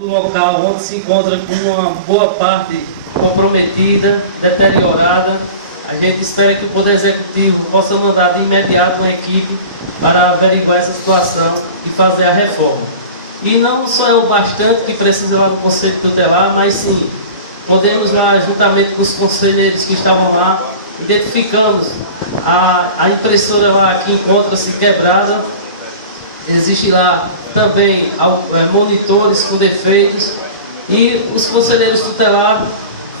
O local onde se encontra com uma boa parte comprometida, deteriorada. A gente espera que o Poder Executivo possa mandar de imediato uma equipe para averiguar essa situação e fazer a reforma. E não só é o bastante que precisa lá no Conselho Tutelar, mas sim, podemos lá, juntamente com os conselheiros que estavam lá, identificamos a impressora lá que encontra-se quebrada. Existe lá também monitores com defeitos e os conselheiros tutelares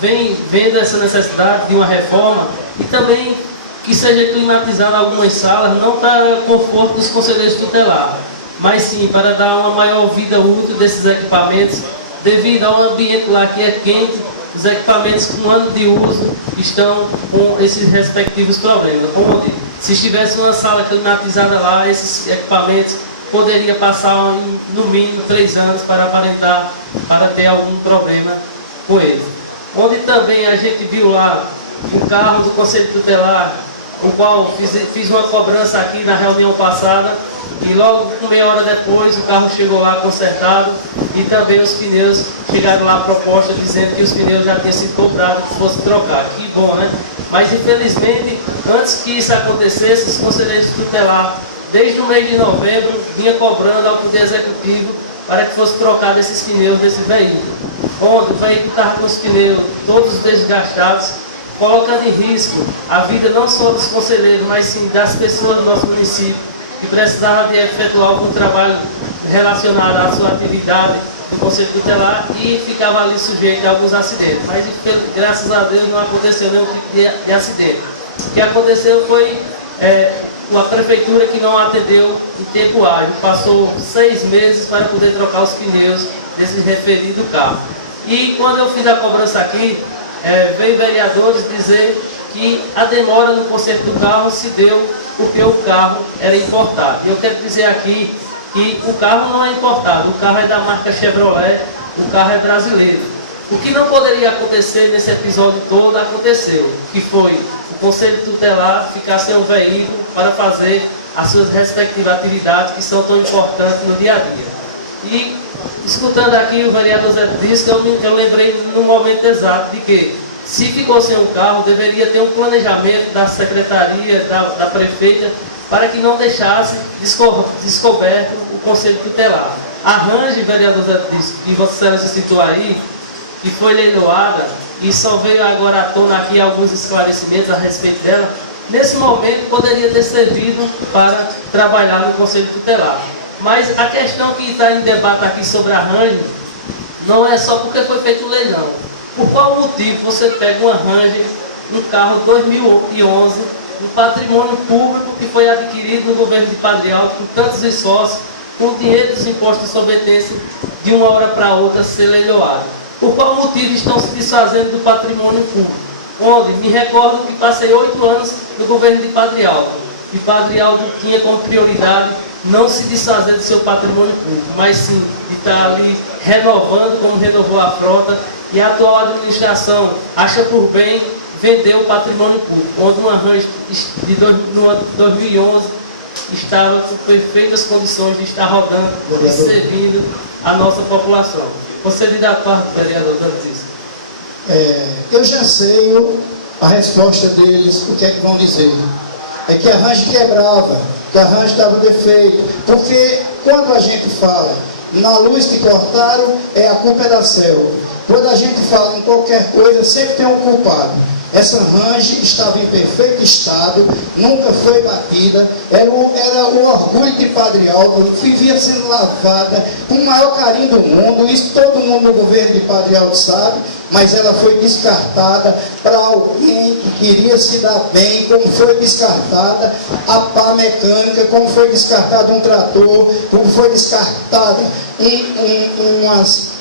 vêm vendo essa necessidade de uma reforma e também que seja climatizada algumas salas, não para conforto dos conselheiros tutelares, mas sim para dar uma maior vida útil desses equipamentos, devido ao ambiente lá que é quente. Os equipamentos com um ano de uso estão com esses respectivos problemas, onde se estivesse uma sala climatizada lá, esses equipamentos poderia passar no mínimo 3 anos para aparentar, para ter algum problema com eles. Onde também a gente viu lá um carro do Conselho Tutelar, o qual fiz uma cobrança aqui na reunião passada, e logo meia hora depois o carro chegou lá consertado e também os pneus chegaram lá a proposta dizendo que os pneus já tinham sido comprados que fosse trocar. Que bom, né? Mas infelizmente, antes que isso acontecesse, os conselheiros tutelares, desde o mês de novembro, vinha cobrando ao Poder Executivo para que fosse trocado esses pneus desse veículo. Onde o veículo estava com os pneus todos desgastados, colocando em risco a vida não só dos conselheiros, mas sim das pessoas do nosso município, que precisavam de efetuar algum trabalho relacionado à sua atividade do Conselho Tutelar e ficava ali sujeito a alguns acidentes. Mas graças a Deus não aconteceu nenhum tipo de acidente. O que aconteceu foi a prefeitura que não atendeu em tempo hábil, passou 6 meses para poder trocar os pneus desse referido carro. E quando eu fiz a cobrança aqui, veio vereadores dizer que a demora no conserto do carro se deu porque o carro era importado. Eu quero dizer aqui que o carro não é importado, o carro é da marca Chevrolet, o carro é brasileiro. O que não poderia acontecer nesse episódio todo aconteceu, que foi o Conselho Tutelar ficar sem o veículo para fazer as suas respectivas atividades que são tão importantes no dia a dia. E escutando aqui o vereador Zé disse, eu lembrei no momento exato de que se ficou sem um carro, deveria ter um planejamento da secretaria, da prefeita, para que não deixasse descoberto o Conselho Tutelar. A Range, vereador Zé disse, que Vossa Excelência citou aí, que foi leiloada e só veio agora à tona aqui alguns esclarecimentos a respeito dela, nesse momento poderia ter servido para trabalhar no Conselho Tutelar. Mas a questão que está em debate aqui sobre a Range não é só porque foi feito o leilão. Por qual motivo você pega uma Ranger, um carro 2011, um patrimônio público que foi adquirido no governo de Padre Alto com tantos esforços, com o dinheiro dos impostos de sobrevivência, de uma hora para outra ser leiloado? Por qual motivo estão se desfazendo do patrimônio público? Onde me recordo que passei 8 anos no governo de Padre Alto, e Padre Alto tinha como prioridade não se desfazer do seu patrimônio público, mas sim de estar ali renovando como renovou a frota. E a atual administração acha por bem vender o patrimônio público, onde uma Ranger no ano 2011 estava com perfeitas condições de estar rodando e servindo a nossa população. Você lhe dá parte, vereador, disso? Eu já sei a resposta deles, o que é que vão dizer. É que a Ranger quebrava, que a Ranger estava defeito, porque quando a gente fala na luz que cortaram, a culpa é da CELG. Quando a gente fala em qualquer coisa, sempre tem um culpado. Essa Ranger estava em perfeito estado, nunca foi batida, era o orgulho de Padre Alto, vivia sendo lavada com o maior carinho do mundo, isso todo mundo no governo de Padre Alto sabe, mas ela foi descartada para alguém que queria se dar bem, como foi descartada a pá mecânica, como foi descartado um trator, como foi descartada umas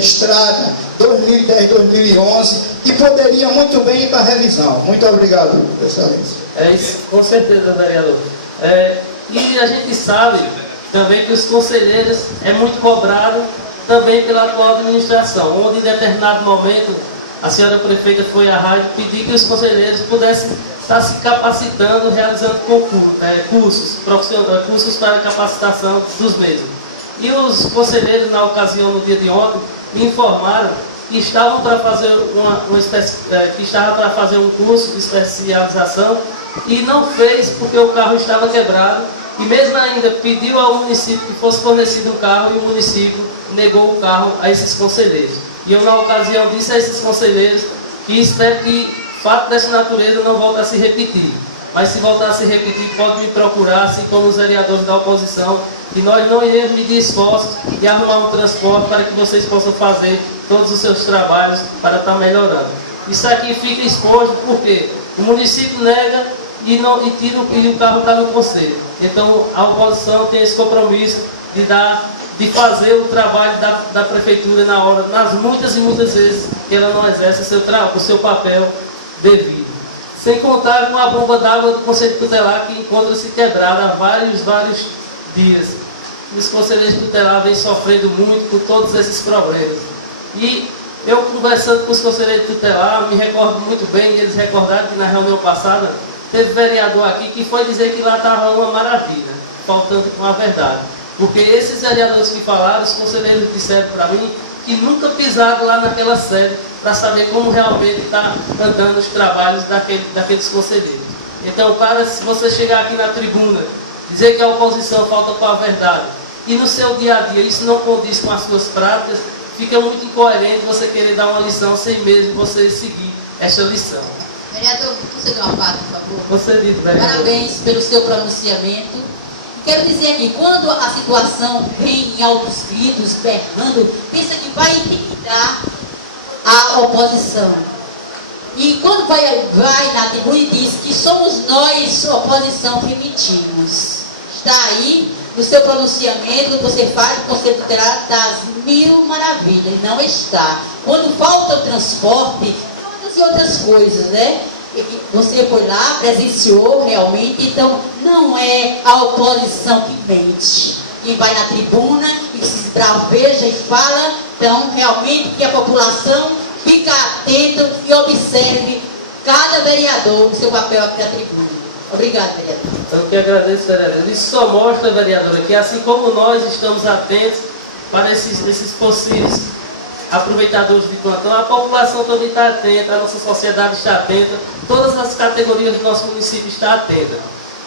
estrada 2010, 2011, que poderia muito bem ir para a revisão. Muito obrigado, excelência. Isso, com certeza, vereador. E a gente sabe também que os conselheiros é muito cobrado também pela atual administração, onde em determinado momento a senhora prefeita foi à rádio pedir que os conselheiros pudessem estar se capacitando, realizando cursos para capacitação dos mesmos. E os conselheiros, na ocasião, no dia de ontem, me informaram que estavam para fazer um curso de especialização e não fez porque o carro estava quebrado, e mesmo ainda pediu ao município que fosse fornecido um carro, e o município negou o carro a esses conselheiros. E eu, na ocasião, disse a esses conselheiros que espero que fato dessa natureza não volte a se repetir. Mas se voltar a se repetir, pode me procurar, assim como os vereadores da oposição, e nós não iremos medir esforços e arrumar um transporte para que vocês possam fazer todos os seus trabalhos para estar melhorando. Isso aqui fica exposto porque o município nega e o carro está no conselho. Então a oposição tem esse compromisso de fazer o trabalho da prefeitura na hora, nas muitas e muitas vezes que ela não exerce o seu papel devido. Sem contar com a bomba d'água do Conselho Tutelar, que encontra-se quebrada há vários dias. Os conselheiros tutelares vêm sofrendo muito com todos esses problemas. E eu, conversando com os conselheiros tutelares, me recordo muito bem, e eles recordaram que na reunião passada teve vereador aqui que foi dizer que lá estava uma maravilha, faltando com a verdade. Porque esses vereadores que falaram, os conselheiros disseram para mim que nunca pisaram lá naquela sede para saber como realmente está andando os trabalhos daqueles conselheiros. Então, se você chegar aqui na tribuna, dizer que a oposição falta com a verdade, e no seu dia a dia isso não condiz com as suas práticas, fica muito incoerente você querer dar uma lição sem mesmo você seguir essa lição. Vereador, você dá uma parte, por favor? Você diz, vereador. Parabéns pelo seu pronunciamento. Quero dizer aqui, quando a situação vem em altos gritos, berrando, pensa que vai intimidar a oposição. E quando vai na tribuna e diz que somos nós, oposição, que mentimos. Está aí no seu pronunciamento, você faz o Conselho Tutelar das mil maravilhas. Não está. Quando falta o transporte, todas e outras coisas, né? Você foi lá, presenciou realmente, então não é a oposição que mente. E vai na tribuna e se esbraveja e fala, então realmente que a população fica atenta e observe cada vereador no seu papel aqui na tribuna. Obrigado, vereador. Eu que agradeço, vereador. Isso só mostra, vereadora, que assim como nós estamos atentos para esses possíveis aproveitadores de plantão, a população também está atenta, a nossa sociedade está atenta, todas as categorias do nosso município estão atentas.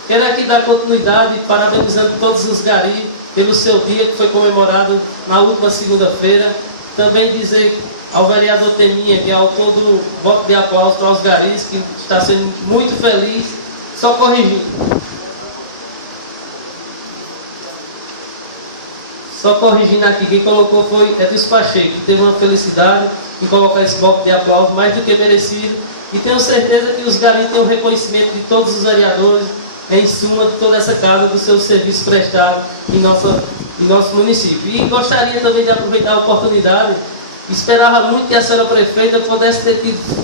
Quero aqui dar continuidade, parabenizando todos os garis pelo seu dia, que foi comemorado na última segunda-feira. Também dizer ao vereador Teminha, que é autor do voto de aplauso para os garis, que está sendo muito feliz, só corrigindo. Só corrigindo aqui, quem colocou foi Edilson Pacheco, que teve uma felicidade em colocar esse voto de aplauso mais do que merecido. E tenho certeza que os garis têm o reconhecimento de todos os vereadores, em suma, de toda essa casa, do seu serviço prestado em nosso município. E gostaria também de aproveitar a oportunidade, esperava muito que a senhora prefeita pudesse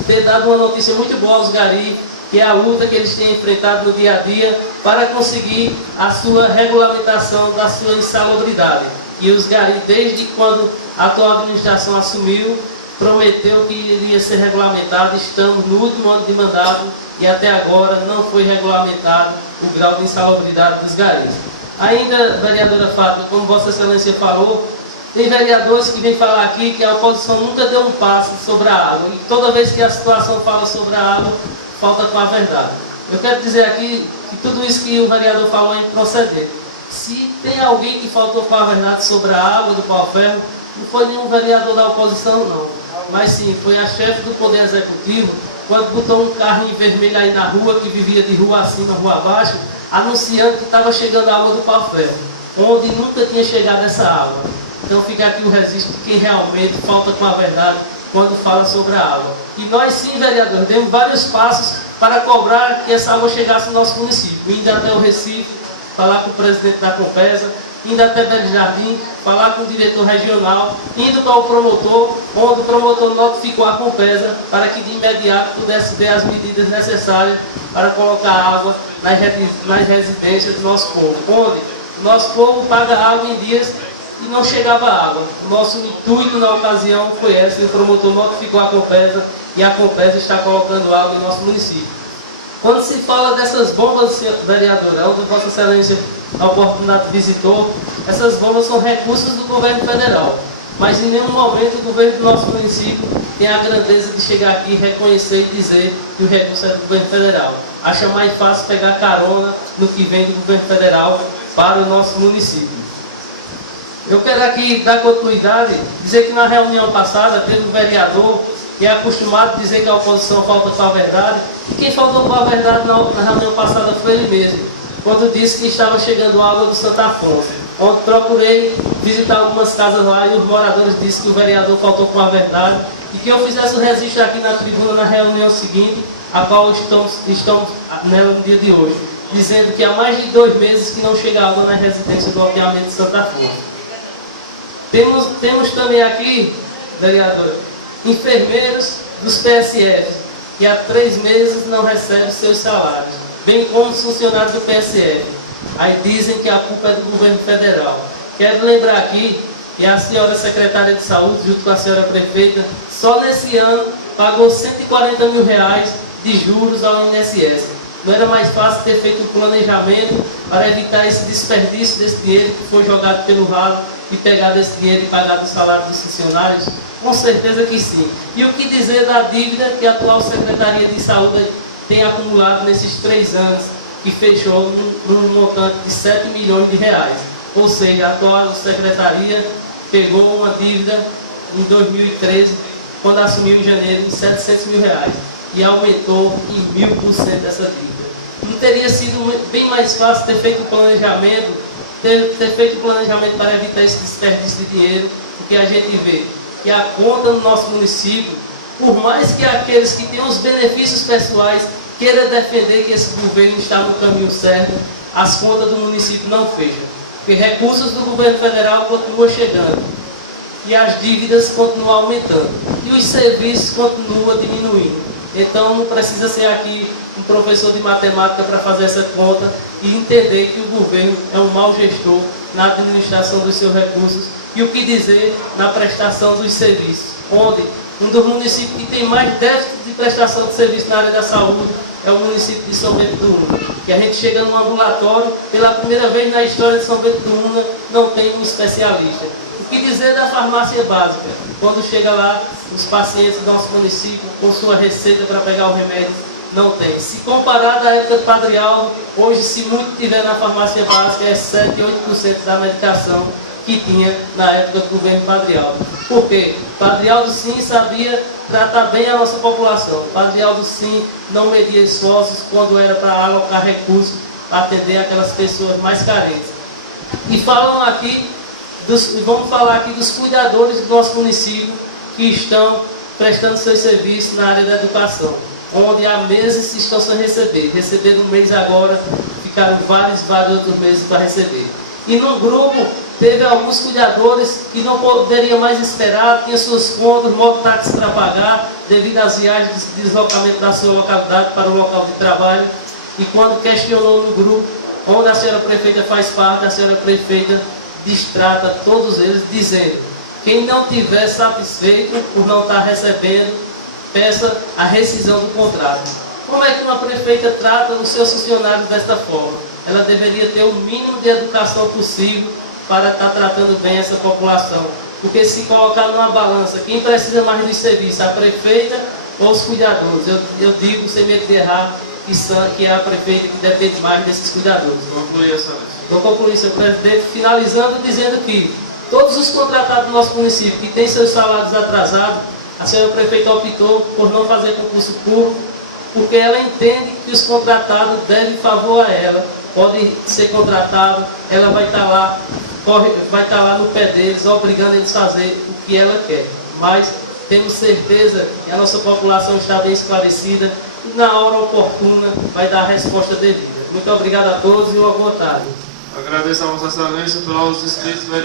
ter dado uma notícia muito boa aos garis, que é a luta que eles têm enfrentado no dia a dia para conseguir a sua regulamentação da sua insalubridade. E os garis, desde quando a atual administração assumiu, prometeu que iria ser regulamentado. Estamos no último ano de mandato e até agora não foi regulamentado o grau de insalubridade dos garis. Ainda, vereadora Fátima, como Vossa Excelência falou, tem vereadores que vêm falar aqui que a oposição nunca deu um passo sobre a água. E toda vez que a situação fala sobre a água, falta com a verdade. Eu quero dizer aqui que tudo isso que o vereador falou é improcedente. Se tem alguém que faltou com a verdade sobre a água do pau-ferro, não foi nenhum vereador da oposição, não. Mas sim, foi a chefe do Poder Executivo, quando botou um carro em vermelho aí na rua, que vivia de rua acima, rua abaixo, anunciando que estava chegando a água do pau-ferro, onde nunca tinha chegado essa água. Então fica aqui o registro de quem realmente falta com a verdade quando fala sobre a água. E nós sim, vereadores, demos vários passos para cobrar que essa água chegasse no nosso município, indo até o Recife, falar com o presidente da Compesa, indo até Belo Jardim, falar com o diretor regional, indo para o promotor, onde o promotor notificou a Compesa para que de imediato pudesse ter as medidas necessárias para colocar água nas residências do nosso povo, onde o nosso povo paga água em dias e não chegava água. O nosso intuito na ocasião foi esse, o promotor notificou a Compesa e a Compesa está colocando água no nosso município. Quando se fala dessas bombas, vereadora, onde Vossa Excelência a oportunidade visitou, essas bombas são recursos do governo federal. Mas em nenhum momento o governo do nosso município tem a grandeza de chegar aqui e reconhecer e dizer que o recurso é do governo federal. Acha mais fácil pegar carona no que vem do governo federal para o nosso município. Eu quero aqui dar continuidade, dizer que na reunião passada teve um vereador que é acostumado a dizer que a oposição falta com a verdade, e quem faltou com a verdade na reunião passada foi ele mesmo, quando disse que estava chegando água do Santo Afonso, onde procurei visitar algumas casas lá e os moradores disseram que o vereador faltou com a verdade e que eu fizesse o registro aqui na tribuna na reunião seguinte, a qual estamos nela no dia de hoje, dizendo que há mais de 2 meses que não chega água na residência do loteamento de Santo Afonso. Temos também aqui, vereadora, enfermeiros dos PSF, que há 3 meses não recebem seus salários, bem como os funcionários do PSF. Aí dizem que a culpa é do governo federal. Quero lembrar aqui que a senhora secretária de saúde, junto com a senhora prefeita, só nesse ano pagou R$140 mil de juros ao INSS. Não era mais fácil ter feito um planejamento para evitar esse desperdício desse dinheiro que foi jogado pelo ralo e pegar esse dinheiro e pagar do salário dos funcionários? Com certeza que sim. E o que dizer da dívida que a atual Secretaria de Saúde tem acumulado nesses 3 anos, que fechou num montante de R$7 milhões. Ou seja, a atual Secretaria pegou uma dívida em 2013, quando assumiu em janeiro, em R$700 mil, e aumentou em 1000% essa dívida. Não teria sido bem mais fácil ter feito o planejamento, ter feito o planejamento para evitar esse desperdício de dinheiro, porque a gente vê que a conta no nosso município, por mais que aqueles que têm os benefícios pessoais queiram defender que esse governo está no caminho certo, as contas do município não fecham, porque recursos do governo federal continuam chegando e as dívidas continuam aumentando e os serviços continuam diminuindo. Então não precisa ser aqui um professor de matemática para fazer essa conta e entender que o governo é um mau gestor na administração dos seus recursos. E o que dizer na prestação dos serviços, onde um dos municípios que tem mais déficit de prestação de serviço na área da saúde é o município de São Bento do Una. Que a gente chega num ambulatório, pela primeira vez na história de São Bento do Una, não tem um especialista. O que dizer da farmácia básica? Quando chega lá, os pacientes do nosso município, com sua receita para pegar o remédio, não tem. Se comparar da época do Padre Aldo, hoje, se muito tiver na farmácia básica, é 7, 8% da medicação que tinha na época do governo Padre Aldo. Por quê? Padre Aldo sim sabia tratar bem a nossa população. Padre Aldo sim não media esforços quando era para alocar recursos para atender aquelas pessoas mais carentes. E vamos falar aqui dos cuidadores do nosso município que estão prestando seus serviços na área da educação, onde há meses estão sem receber. Receberam um mês agora, ficaram vários outros meses para receber. E num grupo teve alguns cuidadores que não poderiam mais esperar, tinham suas contas, mototáxi para pagar, devido às viagens de deslocamento da sua localidade para o local de trabalho. E quando questionou no grupo, onde a senhora prefeita faz parte, a senhora prefeita distrata todos eles, dizendo: quem não estiver satisfeito por não estar recebendo, peça a rescisão do contrato. Como é que uma prefeita trata os seus funcionários desta forma? Ela deveria ter o mínimo de educação possível para estar tratando bem essa população. Porque se colocar numa balança, quem precisa mais do serviço, a prefeita ou os cuidadores? Eu digo, sem medo de errar, que é a prefeita que depende mais desses cuidadores. Vou concluir, senhor presidente, finalizando dizendo que todos os contratados do nosso município que têm seus salários atrasados, a senhora prefeita optou por não fazer concurso público, porque ela entende que os contratados devem favor a ela, podem ser contratados, ela vai estar lá no pé deles, obrigando eles a fazer o que ela quer. Mas temos certeza que a nossa população está bem esclarecida e na hora oportuna vai dar a resposta devida. Muito obrigado a todos e uma boa tarde. Agradeço a Vossa Excelência pelos inscritos vereadores.